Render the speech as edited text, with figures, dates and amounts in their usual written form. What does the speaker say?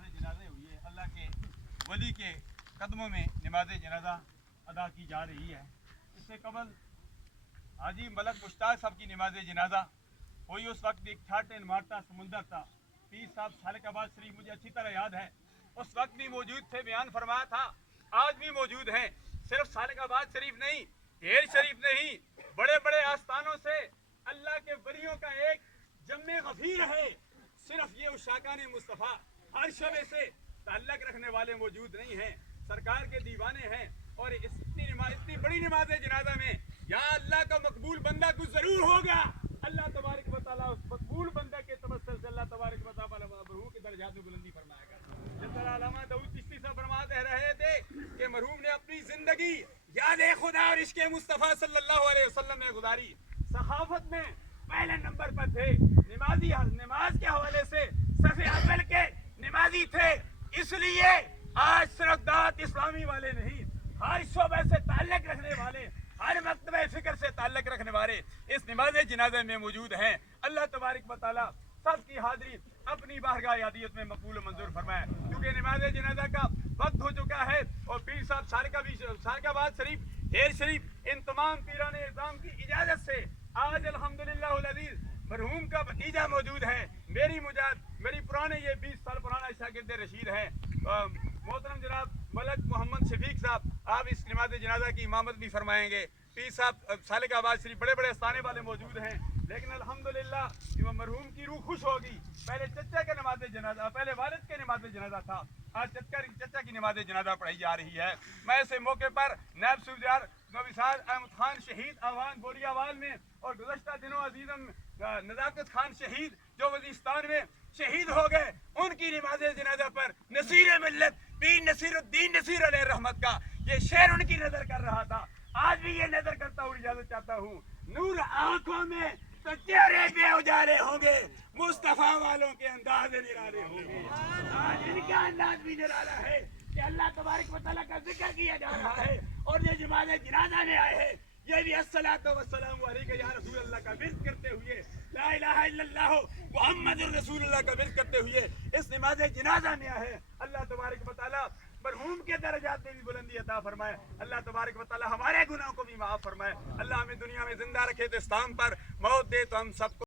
नमाज जनाजा हुई है। अल्लाह के वली के कदमों में नमाज जनाजा अदा की जा रही है। इससे कबल हाजी मलक मुश्ताक साहब की नमाज जनाजा हुई। उस वक्त एक ठाटे मारता समुंदर था। पीर साहब सालिकाबाद शरीफ मुझे अच्छी तरह याद है, उस वक्त भी मौजूद थे, बयान फरमाया था, आज भी मौजूद हैं। सिर्फ सालिकाबाद शरीफ नहीं, ढेर शरीफ नहीं, बड़े बड़े आस्थानों से अल्लाह के वलियों का एक जम्मे गफीर है। सिर्फ ये उशाकान मुस्तफ़ा हर शबे से ताल्लुक़ रखने वाले मौजूद नहीं हैं, सरकार के दीवाने हैं। और इतनी बड़ी नमाज जनाजा में यहाँ अल्लाह का मकबूल बंदा कुछ जरूर होगा। अल्लाह तबारक व तआला उस मकबूल बंदे के तवस्सुल से अल्लाह तबारक व तआला मरहूम के दर्जात में बुलंदी फरमाएगा। जिस तरह अल्लामा दाऊद चिश्ती साहब फरमाते रहे थे कि मरहूम ने अपनी जिंदगी याद खुदा और इश्क़ मुस्तफ़ा सल्लल्लाहु अलैहि वसल्लम में गुजारी। सखाफत में पहले नंबर पर थे, नमाज के हवाले से सफ़े अव्वल के नमाजी थे। इसलिए आज सिर्फ दात इस्लामी वाले नहीं, हर शोबे से ताल्लुक़ रखने वाले, हर मकतबे फिक्र से ताल्लुक़ रखने वाले इस नमाज जनाजे में मौजूद हैं। अल्लाह तबारक व तआला सबकी हाजिरी अपनी बारगाह यादियत में मकबूल मंजूर फरमाए। क्योंकि नमाज जनाजा का वक्त हो चुका है और पीर साहब सालिकाबाद शरीफ, ढेर शरीफ, इन तमाम पीरान इज़ाम की इजाज़त से आज अल्हम्दुलिल्लाह अज़ीज़ मरहूम का भतीजा मौजूद है। मेरी पुराने ये 20 साल पुराना शागिर्द रशीद है मोहतरम जनाब मलक मोहम्मद शफीक साहब, आप इस नमाज जनाजा की इमामत भी फरमाएंगे। पीर साहब सालिकाबाद शरीफ बड़े बड़े स्थाने वाले मौजूद हैं। लेकिन अल्हम्दुलिल्लाह मरहूम की रूह खुश होगी। पहले चचा का नमाज जनाजा, पहले वालिद के नमाज जनाजा था, आज चचा की नमाज जनाजा पढ़ाई जा रही है। मैं इस मौके पर नायब सूबेदार नौबिसार अहमद खान शहीद आवान बोरियावाल में और गुज़श्ता दिनों अजीज़म नज़ाकत खान शहीद जो वज़ीरिस्तान में शहीद हो गए, उनकी नमाज जनाजा पर नसीर मिल्लत पीर नसीरुद्दीन नसीर अलैहि रहमत का ये शेर उनकी नजर कर रहा था। आज भी ये नजर करता हूँ, इजाजत चाहता हूँ। नूर आंखों में तो चेहरे पे उजाले होंगे, मुस्तफा वालों के अंदाज निराले होंगे। आज इनका अंदाज भी निराला है कि अल्लाह तबारक व तआला का जिक्र किया जा रहा है और ये नमाज जनाजा में आए हैं। ये भी अस्सलातु वस्सलामु अलैका या रसूल अल्लाह का विर्द करते हुए, ला इलाहा इल्लल्लाह मुहम्मदुर रसूलुल्लाह का विर्द करते हुए इस नमाज जनाजा में आए हैं। अल्लाह तबारक व तआला मरहूम के दर्जात में भी बुलंदी अता फरमाए। अल्लाह तबारक व तआला हमारे गुनाहों को भी माफ फरमाए। अल्लाह हमें दुनिया में जिंदा रखे तो इस्लाम पर, मौत दे तो हम सबको